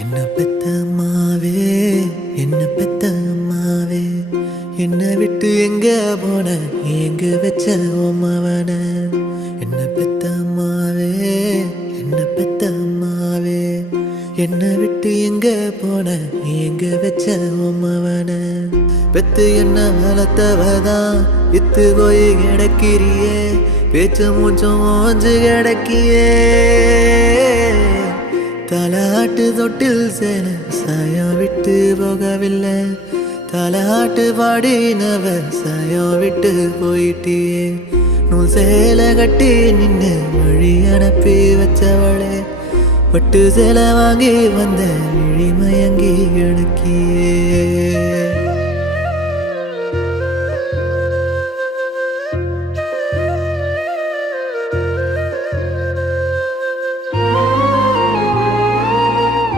என்ன பெத்த அம்மாவே, என்ன பெத்த அம்மாவே, என்னை விட்டு எங்க போன, எங்க வச்ச உம்மவன. என்ன பெத்த அம்மாவே, என்ன பெத்த அம்மாவே, என்னை விட்டு எங்க போன, எங்க வச்ச உம்மவன. பெத்து என்ன வளர்த்தவதான் வித்து போய் கிடக்கிறியே, பேச்சு மூச்சும் ஓஞ்சு கிடக்கியே. தாலாட்டு தொட்டில் சேல சாயம் விட்டு போகவில்லை, தாலாட்டு பாடினவ சாயம் விட்டு போயிட்டியே. நூல் சேலை கட்டி நின்று வழி அனுப்பி வச்சவளே, பட்டு சேலை வாங்கி வந்த விழி மயங்கி கிடக்கியே.